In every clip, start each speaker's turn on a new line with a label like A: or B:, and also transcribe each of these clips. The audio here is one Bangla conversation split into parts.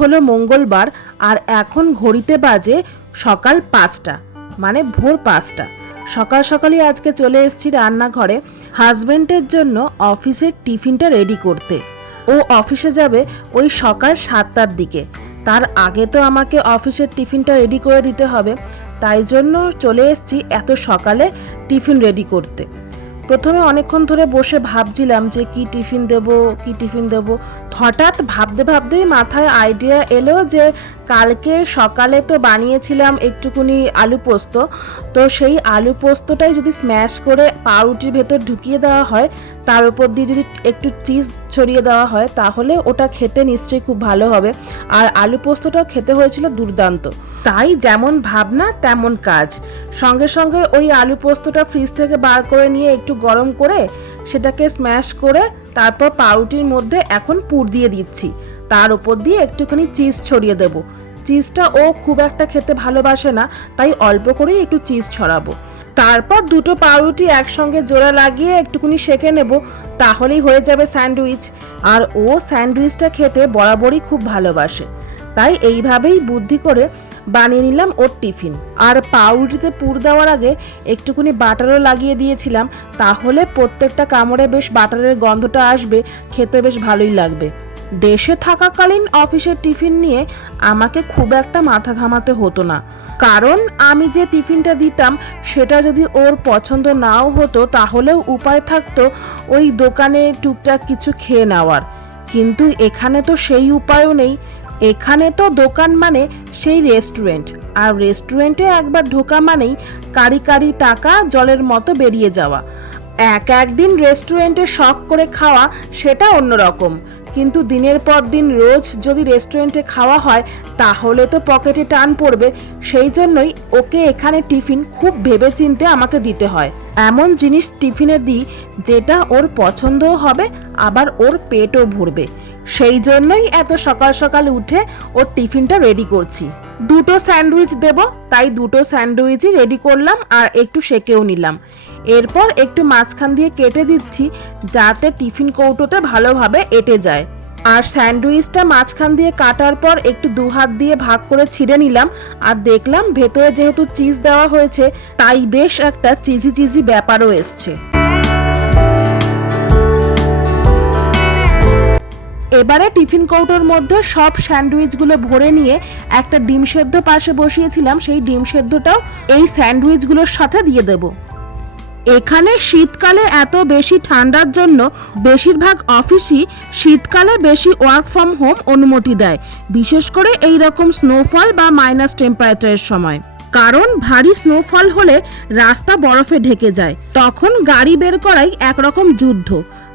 A: হলো মঙ্গলবার আর এখন ঘড়িতে বাজে সকাল পাঁচটা মানে ভোর পাঁচটা। সকাল সকালই আজকে চলে এসেছি রান্নাঘরে হাজবেন্ডের জন্য অফিসের টিফিনটা রেডি করতে। ও অফিসে যাবে ওই সকাল সাতটার দিকে। তার আগে তো আমাকে অফিসের টিফিনটা রেডি করে দিতে হবে, তাই জন্য চলে এসেছি এত সকালে টিফিন রেডি করতে। প্রথমে অনেকক্ষণ ধরে বসে ভাবছিলাম যে কি টিফিন দেব, কি টিফিন দেব। হঠাৎ ভাবতে ভাবতেই মাথায় আইডিয়া এলো যে কালকে সকালে তো বানিয়েছিলাম একটুকুনি আলু পোস্ত। তো সেই আলু পোস্তটাই যদি স্ম্যাশ করে পাউরুটির ভেতর ঢুকিয়ে দেওয়া হয়, তার উপর দিয়ে যদি একটু চিজ ছড়িয়ে দেওয়া হয়, তাহলে ওটা খেতে নিশ্চয়ই খুব ভালো হবে। আর আলু পোস্তটাও খেতে হয়েছিল দুর্দান্ত। তাই যেমন ভাবনা, তেমন কাজ। সঙ্গে সঙ্গে ওই আলু পোস্তটা ফ্রিজ থেকে বার করে নিয়ে একটু গরম করে সেটাকে স্ম্যাশ করে তারপর পাউরুটির মধ্যে এখন পুর দিয়ে দিচ্ছি। তার উপর দিয়ে একটুখানি চিজ ছড়িয়ে দেব। চিজটা ও খুব একটা খেতে ভালোবাসে না, তাই অল্প করেই একটু চিজ ছড়াবো। তারপর দুটো পাউরুটি একসঙ্গে জোড়া লাগিয়ে একটুখানি সেঁকে নেব, তাহলেই হয়ে যাবে স্যান্ডউইচ। আর ও স্যান্ডউইচটা খেতে বরাবরই খুব ভালোবাসে। তাই এইভাবেই বুদ্ধি করে বানিয়ে নিলাম ওর টিফিন। আর পাউরুটিতে পুর দেওয়ার আগে একটুখানি বাটারও লাগিয়ে দিয়েছিলাম, তাহলে প্রত্যেকটা কামড়ে বেশ বাটারের গন্ধটা আসবে, খেতে বেশ ভালোই লাগবে। দেশে থাকাকালীন অফিসের টিফিন নিয়ে আমাকে খুব একটা মাথা ঘামাতে হতো না। কারণ আমি যে টিফিনটা দিতাম, সেটা যদি ওর পছন্দ নাও হতো, তাহলেও উপায় থাকতো ওই দোকানে টুকটাক কিছু খেয়ে নেওয়ার। কিন্তু এখানে তো সেই উপায়ও নেই। এখানে তো দোকান মানে সেই রেস্টুরেন্ট আর রেস্টুরেন্টে একবার ঢোকা মানেই কারি কারি টাকা জলের মতো বেরিয়ে যাওয়া। এক একদিন রেস্টুরেন্টে শখ করে খাওয়া সেটা অন্যরকম। কিন্তু দিনের পর দিন রোজ যদি রেস্টুরেন্টে খাওয়া হয়, তাহলে তো পকেটে টান পড়বে। সেই জন্যই ওকে এখানে টিফিন খুব ভেবে চিনতে আমাকে দিতে হয়। এমন জিনিস টিফিনে দিই, যেটা ওর পছন্দও হবে, আবার ওর পেটও ভরবে। সেই জন্যই এত সকাল সকাল উঠে ওর টিফিনটা রেডি করছি। দুটো স্যান্ডউইচ দেব, তাই দুটো স্যান্ডউইচই রেডি করলাম আর একটু সেকেও নিলাম। এরপর একটু মাঝখান দিয়ে কেটে দিচ্ছি যাতে টিফিন কৌটোতে ভালোভাবে এঁটে যায়। আর স্যান্ডউইচটা মাঝখান দিয়ে কাটার পর একটু দু হাত দিয়ে ভাগ করে ছিঁড়ে নিলাম আর দেখলাম ভেতরে যেহেতু চিজ দেওয়া হয়েছে, তাই বেশ একটা চিজি চিজি ব্যাপারও এসছে। এবারে টিফিন কৌটোর মধ্যে সব স্যান্ডউইচগুলো ভরে নিয়ে একটা ডিম সেদ্ধ পাশে বসিয়েছিলাম, সেই ডিম সেদ্ধটাও এই স্যান্ডউইচগুলোর সাথে দিয়ে দেব। এখানে শীতকালে এত বেশি ঠান্ডার জন্য বেশিরভাগ অফিসই শীতকালে বেশি ওয়ার্ক ফ্রম হোম অনুমতি দেয়, বিশেষ করে এই রকম স্নোফল বা মাইনাস টেম্পারেচারের সময়। কারণ ভারী স্নোফল হলে রাস্তা বরফে ঢেকে যায়, তখন গাড়ি বের করাই একরকম যুদ্ধ।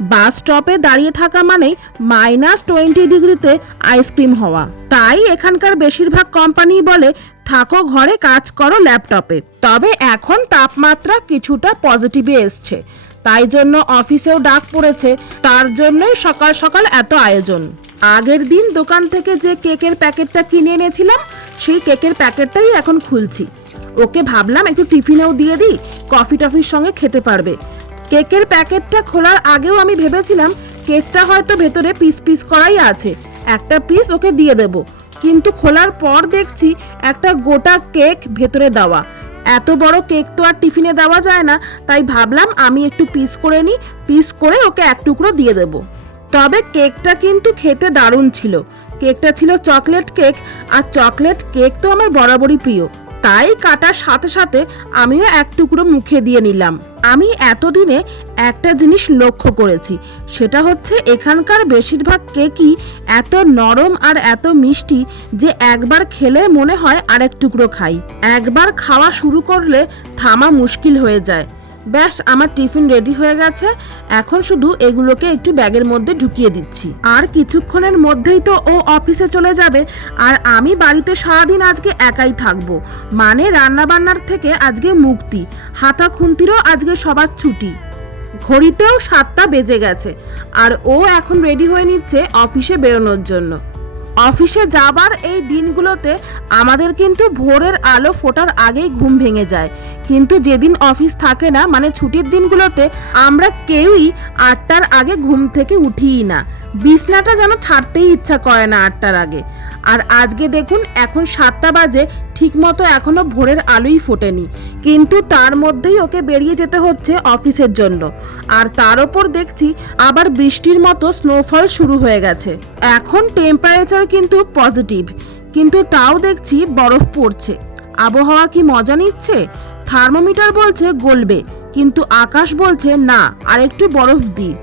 A: বাস স্টপে দাঁড়িয়ে থাকা মানেই মাইনাস টোয়েন্টি ডিগ্রিতে আইসক্রিম হওয়া। তাই এখানকার বেশিরভাগ কোম্পানি বলে, থাকো ঘরে, কাজ করো ল্যাপটপে। তবে এখন তাপমাত্রা কিছুটা পজিটিভে এসছে। তাই জন্য অফিসেও ডাক পড়েছে। তার জন্যই সকাল সকাল এত আয়োজন। আগের দিন দোকান থেকে যে কেকের প্যাকেটটা কিনে এনেছিলাম, সেই কেকের প্যাকেটটাই এখন খুলছি। ওকে ভাবলাম একটু টিফিনেও দিয়ে দিই, কফি টফির সঙ্গে খেতে পারবে। কেকের প্যাকেটটা খোলার আগেও আমি ভেবেছিলাম কেকটা হয়তো ভেতরে পিস পিস করাই আছে। একটা পিস ওকে দিয়ে দেব। কিন্তু খোলার পর দেখছি একটা গোটা কেক ভেতরে দেওয়া। এত বড় কেক তো আর টিফিনে দেওয়া যায় না, তাই ভাবলাম আমি একটু পিস করে নিই, পিস করে ওকে এক টুকরো দিয়ে দেব। তবে কেকটা কিন্তু খেতে দারুণ ছিল। কেকটা ছিল চকলেট কেক, আর চকলেট কেক তো আমার বরাবরই প্রিয়। তাই কাটার সাথে সাথে আমিও এক টুকরো মুখে দিয়ে নিলাম। আমি এতদিনে একটা জিনিস লক্ষ্য করেছি, সেটা হচ্ছে এখানকার বেশিরভাগ কেকই এত নরম আর এত মিষ্টি যে একবার খেলে মনে হয় আরেক টুকরো খাই। একবার খাওয়া শুরু করলে থামা মুশকিল হয়ে যায়। ব্যাস, আমার টিফিন রেডি হয়ে গেছে। এখন শুধু এগুলোকে একটু ব্যাগের মধ্যে ঢুকিয়ে দিচ্ছি। আর কিছুক্ষণের মধ্যেই তো ও অফিসে চলে যাবে। আর আমি বাড়িতে সারাদিন আজকে একাই থাকব। মানে রান্নাবান্নার থেকে আজকে মুক্তি। হাতা খুন্তিরও আজকে সবার ছুটি। ঘড়িতেও সাতটা বেজে গেছে। আর ও এখন রেডি হয়ে নিচ্ছে অফিসে বেরোনোর জন্য। অফিসে যাবার এই দিনগুলোতে আমাদের কিন্তু ভোরের আলো ফোটার আগেই ঘুম ভেঙে যায়। কিন্তু যেদিন অফিস থাকে না মানে ছুটির দিনগুলোতে, আমরা কেউই আটটার আগে ঘুম থেকে উঠিই না। বিছনাটা যেন ছাড়তেই ইচ্ছা করে না আটটার আগে। আর আজকে দেখুন, এখন সাতটা বাজে, ঠিকমতো এখনও ভোরের আলোই ফোটেনি। কিন্তু তার মধ্যেই ওকে বেরিয়ে যেতে হচ্ছে অফিসের জন্য। আর তার ওপর দেখছি আবার বৃষ্টির মতো স্নোফল শুরু হয়ে গেছে। এখন টেম্পারেচার কিন্তু পজিটিভ কিন্তু তাও দেখছি বরফ পড়ছে। আবহাওয়া কি মজা নিচ্ছে? থার্মোমিটার বলছে গলবে, কিন্তু আকাশ বলছে না, আর একটু বরফ দিই।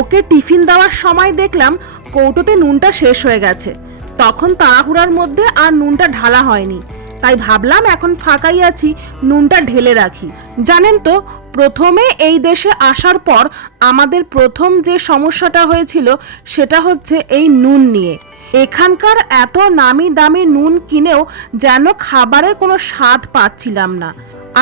A: ওকে টিফিন দেওয়ার সময় দেখলাম কৌটোতে নুনটা শেষ হয়ে গেছে। তখন তাড়াহুড়ার মধ্যে আর নুনটা ঢালা হয়নি। তাই ভাবলাম এখন ফাঁকাই আছি, নুনটা ঢেলে রাখি। জানেন তো, প্রথমে এই দেশে আসার পর আমাদের প্রথম যে সমস্যাটা হয়েছিল সেটা হচ্ছে এই নুন নিয়ে। এখানকার এত নামি দামি নুন কিনেও যেন খাবারে কোনো স্বাদ পাচ্ছিলাম না।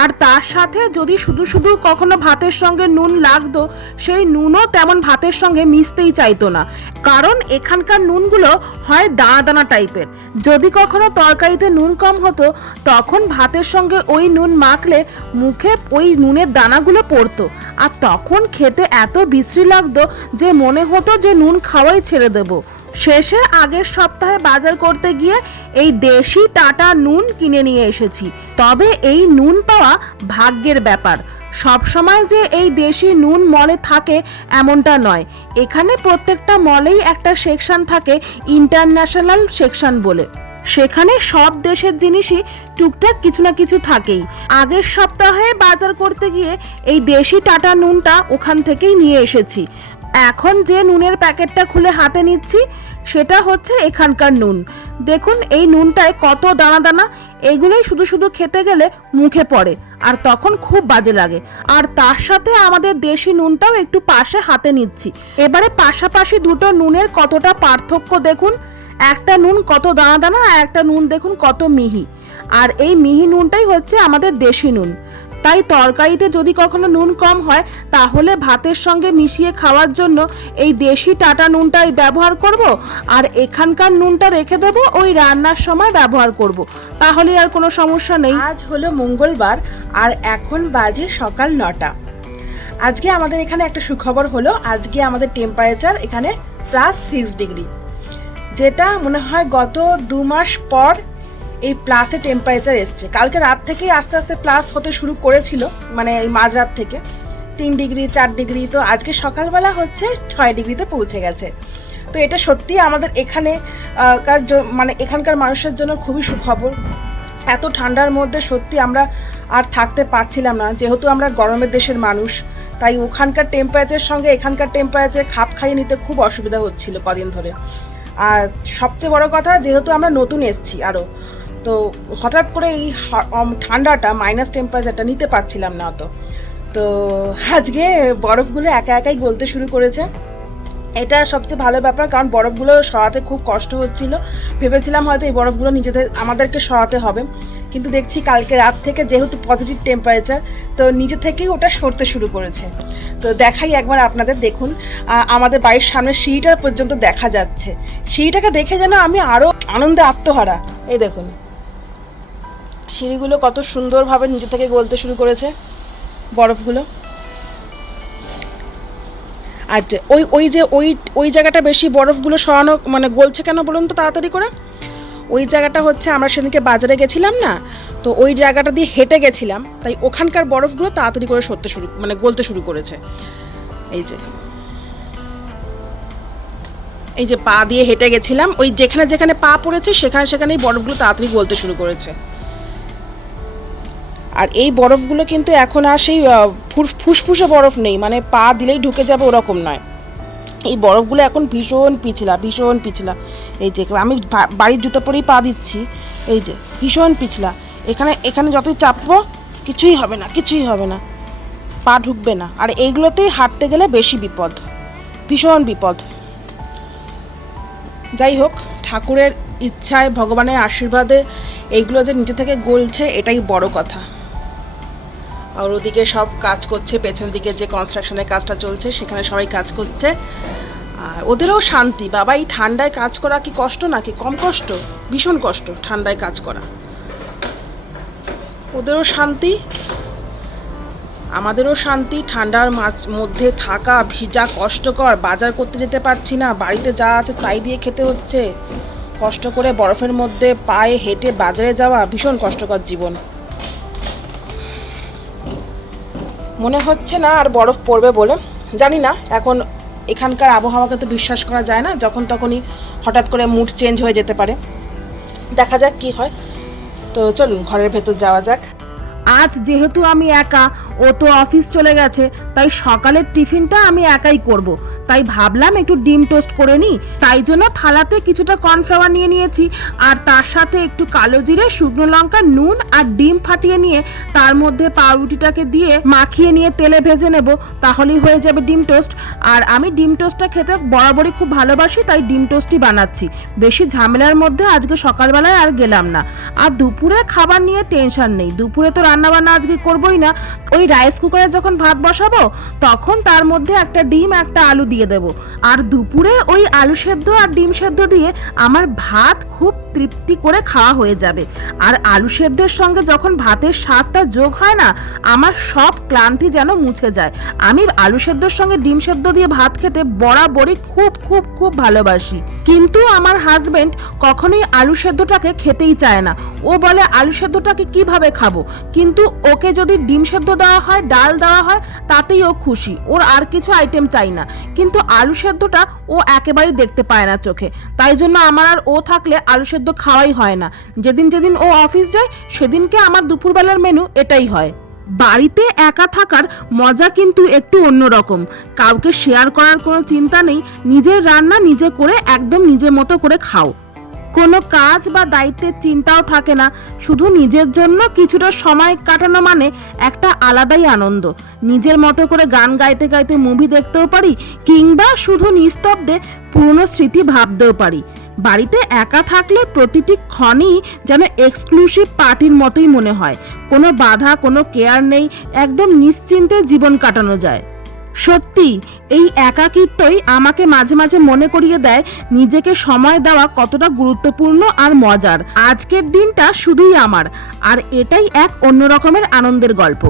A: আর তার সাথে যদি শুধু শুধু কখনো ভাতের সঙ্গে নুন লাগতো, সেই নুনও তেমন ভাতের সঙ্গে মিশতেই চাইতো না। কারণ এখানকার নুনগুলো হয় দানা দানা টাইপের। যদি কখনো তরকারিতে নুন কম হতো, তখন ভাতের সঙ্গে ওই নুন মাখলে মুখে ওই নুনের দানাগুলো পড়তো। আর তখন খেতে এত বিশ্রী লাগতো যে মনে হতো যে নুন খাওয়াই ছেড়ে দেবো। শেষে আগের সপ্তাহে বাজার করতে গিয়ে এই দেশি টাটা নুন কিনে নিয়ে এসেছি। তবে এই নুন পাওয়া ভাগ্যের ব্যাপার। সব সময় যে এই দেশি নুন মলে থাকে এমনটা নয়। এখানে প্রত্যেকটা মলেই একটা সেকশন থাকে, ইন্টারন্যাশনাল সেকশন বলে। সেখানে সব দেশের জিনিসই টুকটাক কিছু না কিছু থাকেই। আগের সপ্তাহে বাজার করতে গিয়ে এই দেশি টাটা নুনটা ওখান থেকেই নিয়ে এসেছি। এখন যে নুনের প্যাকেটটা খুলে হাতে নিচ্ছি, সেটা হচ্ছে এখানকার নুন। দেখুন, এই নুনটায় কত দানা দানা, এগুলোই শুধু শুধু খেতে গেলে মুখে পড়ে, আর তখন খুব বাজে লাগে। আর তার সাথে আমাদের দেশি নুনটাও একটু পাশে হাতে নিচ্ছি। এবারে পাশাপাশি দুটো নুনের কতটা পার্থক্য দেখুন। একটা নুন কত দানা দানা, আর একটা নুন দেখুন কত মিহি। আর এই মিহি নুনটাই হচ্ছে আমাদের দেশি নুন। তাই তরকারিতে যদি কখনো নুন কম হয়, তাহলে ভাতের সঙ্গে মিশিয়ে খাওয়ার জন্য এই দেশি টাটা নুনটাই ব্যবহার করব। আর এখানকার নুনটা রেখে দেবো, ওই রান্নার সময় ব্যবহার করব। তাহলে আর কোনো সমস্যা নেই। আজ হলো মঙ্গলবার, আর এখন বাজে সকাল নটা। আজকে আমাদের এখানে একটা সুখবর হলো, আজকে আমাদের টেম্পারেচার এখানে প্লাস সিক্স ডিগ্রি যেটা মনে হয় গত দু মাস পর এই প্লাসে টেম্পারেচার এসছে। কালকে রাত থেকেই আস্তে আস্তে প্লাস হতে শুরু করেছিল মানে এই মাঝরাত থেকে। তিন ডিগ্রি, চার ডিগ্রি, তো আজকে সকালবেলা হচ্ছে ছয় ডিগ্রিতে পৌঁছে গেছে। তো এটা সত্যি আমাদের এখানে কার মানে এখানকার মানুষের জন্য খুবই সুখবর। এত ঠান্ডার মধ্যে সত্যি আমরা আর থাকতে পারছিলাম না। যেহেতু আমরা গরমের দেশের মানুষ, তাই ওখানকার টেম্পারেচার সঙ্গে এখানকার টেম্পারেচার খাপ খাইয়ে নিতে খুব অসুবিধা হচ্ছিল কদিন ধরে। আর সবচেয়ে বড় কথা, যেহেতু আমরা নতুন এসছি আরও তো হঠাৎ করে এই ঠান্ডাটা মাইনাস টেম্পারেচারটা নিতে পারছিলাম না অত। তো আজকে বরফগুলো একা একাই গলতে শুরু করেছে। এটা সবচেয়ে ভালো ব্যাপার, কারণ বরফগুলো সরাতে খুব কষ্ট হচ্ছিল। ভেবেছিলাম হয়তো এই বরফগুলো নিজেদের, আমাদেরকে সরাতে হবে। কিন্তু দেখছি কালকে রাত থেকে যেহেতু পজিটিভ টেম্পারেচার তো নিজে থেকেই ওটা সরতে শুরু করেছে। তো দেখাই একবার আপনাদের, দেখুন আমাদের বাড়ির সামনে সিঁড়িটা পর্যন্ত দেখা যাচ্ছে। সিঁড়িটাকে দেখে যেন আমি আরও আনন্দে আত্মহারা। এই দেখুন। সিঁড়িগুলো কত সুন্দরভাবে নিজে থেকে গলতে শুরু করেছে, বরফগুলো। আর ওই ওই যে ওই ওই জায়গাটা বেশি বরফগুলো সরানো মানে গলছে কেন বলুন তো তাড়াতাড়ি করে? ওই জায়গাটা হচ্ছে আমরা সেদিনকে বাজারে গেছিলাম না, তো ওই জায়গাটা দিয়ে হেঁটে গেছিলাম, তাই ওখানকার বরফগুলো তাড়াতাড়ি করে সরতে শুরু মানে গলতে শুরু করেছে। এই যে। এই যে পা দিয়ে হেঁটে গেছিলাম, ওই যেখানে যেখানে পা পড়েছে, সেখানে সেখানেই বরফগুলো তাড়াতাড়ি গলতে শুরু করেছে। আর এই বরফগুলো কিন্তু এখন আর সেই ফুস- ফুসফুসে বরফ নেই মানে পা দিলেই ঢুকে যাবে ওরকম নয়। এই বরফগুলো এখন ভীষণ পিছলা ভীষণ পিছলা। এই যে, আমি বাড়ির জুতো পরেই পা দিচ্ছি, এই যে, ভীষণ পিছলা। এখানে এখানে যতই চাপবো, কিছুই হবে না, কিছুই হবে না। পা ঢুকবে না। আর এইগুলোতেই হাঁটতে গেলে বেশি বিপদ, ভীষণ বিপদ। যাই হোক, ঠাকুরের ইচ্ছায়, ভগবানের আশীর্বাদে এইগুলো যে নিচে থেকে গলছে, এটাই বড় কথা। আর ওদিকে সব কাজ করছে, পেছন দিকে যে কনস্ট্রাকশনের কাজটা চলছে, সেখানে সবাই কাজ করছে। আর ওদেরও শান্তি। বাবা, এই ঠান্ডায় কাজ করা কি কষ্ট নাকি? কম কষ্ট? ভীষণ কষ্ট ঠান্ডায় কাজ করা। ওদেরও শান্তি। আমাদেরও শান্তি। ঠান্ডার মাঝ মধ্যে থাকা ভিজা কষ্টকর। বাজার করতে যেতে পারছি না। বাড়িতে যা আছে তাই দিয়ে খেতে হচ্ছে। কষ্ট করে বরফের মধ্যে পায়ে হেঁটে বাজারে যাওয়া ভীষণ কষ্টকর জীবন। মনে হচ্ছে না আর বরফ পড়বে বলে। জানি না, এখন এখানকার আবহাওয়াকে তো বিশ্বাস করা যায় না, যখন তখনই হঠাৎ করে মুড চেঞ্জ হয়ে যেতে পারে। দেখা যাক কি হয়। তো চলুন, ঘরের ভেতর যাওয়া যাক। আজ যেহেতু আমি একা, ও তো অফিস চলে গেছে, তাই সকালের টিফিনটা আমি একাই করব। তাই ভাবলাম একটু ডিম টোস্ট করে নিই। তাই জন্য থালাতে কিছুটা কর্নফ্লাওয়ার নিয়ে নিয়েছি। আর তার সাথে একটু কালো জিরে, শুকনো লঙ্কা, নুন আর ডিম ফাটিয়ে নিয়ে তার মধ্যে পাউরুটিটাকে দিয়ে মাখিয়ে নিয়ে তেলে ভেজে নেব। তাহলেই হয়ে যাবে ডিম টোস্ট। আর আমি ডিম টোস্টটা খেতে বরাবরই খুব ভালোবাসি, তাই ডিম টোস্টই বানাচ্ছি। বেশি ঝামেলার মধ্যে আজকে সকালবেলায় আর গেলাম না। আর দুপুরে খাবার নিয়ে টেনশন নেই। দুপুরে তো রান্না বান্না আজকে করবোই না। ওই রাইস কুকারে যখন ভাত বসাবো, তখন তার মধ্যে একটা ডিম, একটা আলু দিয়ে দেব। আর দুপুরে ওই আলু সেদ্ধ আর ডিম সেদ্ধ দিয়ে আমার ভাত খুব তৃপ্তি করে খাওয়া হয়ে যাবে। আর আলু সেদ্ধের সঙ্গে যখন ভাতের স্বাদটা যোগ হয় না, আমার সব ক্লান্তি যেন মুছে যায়। আমি আলু সেদ্ধর সঙ্গে ডিম সেদ্ধ দিয়ে ভাত খেতে বরাবরই খুব খুব খুব ভালোবাসি। কিন্তু আমার হাজবেন্ড কখনোই আলু সেদ্ধটাকে খেতেই চায় না। ও বলে আলু সেদ্ধটাকে কীভাবে খাব? কিন্তু ওকে যদি ডিম সেদ্ধ দেওয়া হয়, ডাল দেওয়া হয়, তাতেই ও খুশি। ওর আর কিছু আইটেম চাই না। কিন্তু আলু সেদ্ধটা ও একেবারেই দেখতে পায় না চোখে। তাই জন্য আমার আর ও থাকলে আলু সেদ্ধ খাওয়াই হয় না। যেদিন যেদিন ও অফিস যায়, সেদিনকে আমার দুপুরবেলার মেনু এটাই হয়। বাড়িতে একা থাকার মজা কিন্তু একটু অন্যরকম। কাউকে শেয়ার করার কোনো চিন্তা নেই, নিজের রান্না নিজে করে, একদম নিজের মতো করে খাও। কোনো কাজ বা দায়িত্বের চিন্তাও থাকে না, শুধু নিজের জন্য কিছুটা সময় কাটানো মানে একটা আলাদাই আনন্দ। নিজের মতো করে গান গাইতে গাইতে মুভি দেখতেও পারি, কিংবা শুধু নিস্তব্ধে পুরনো স্মৃতি ভাবতেও পারি। বাড়িতে একা থাকলে প্রতিটি ক্ষণই যেন এক্সক্লুসিভ পার্টির মতোই মনে হয়। কোনো বাধা, কোনো কেয়ার নেই, একদম নিশ্চিন্তে জীবন কাটানো যায়। সত্যি, এই একাকিত্বই আমাকে মাঝে মাঝে মনে করিয়ে দেয় নিজেকে সময় দেওয়া কতটা গুরুত্বপূর্ণ আর মজার। আজকের দিনটা শুধুই আমার, আর এটাই এক অন্য রকমের আনন্দের গল্প।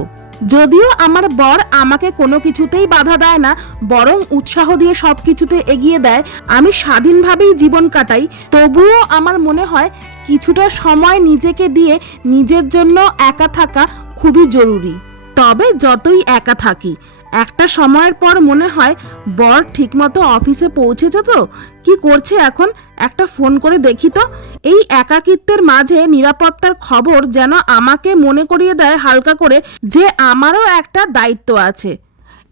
A: যদিও আমার বর আমাকে কোনো কিছুতেই বাধা দেয় না, বরং উৎসাহ দিয়ে সব কিছুতে এগিয়ে দেয়, আমি স্বাধীনভাবেই জীবন কাটাই। তবুও আমার মনে হয় কিছুটা সময় নিজেকে দিয়ে নিজের জন্য একা থাকা খুবই জরুরি। তবে যতই একা থাকি একটা সময়ের পর মনে হয় বর ঠিকমতো অফিসে পৌঁছেছে তো। কি করছে এখন? একটা ফোন করে দেখি তো। এই একাকিত্বের মাঝে নিরাপত্তার খবর যেন আমাকে মনে করিয়ে দেয় হালকা করে যে আমারও একটা দায়িত্ব আছে।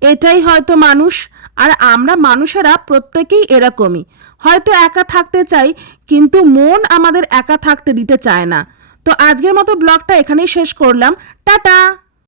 A: এটাই হয়তো মানুষ, আর আমরা মানুষেরা প্রত্যেকেই এরকমই। হয়তো একা থাকতে চাই, কিন্তু মন আমাদের একা থাকতে দিতে চায় না। তো আজকের মতো ব্লগটা এখানেই শেষ করলাম। টাটা!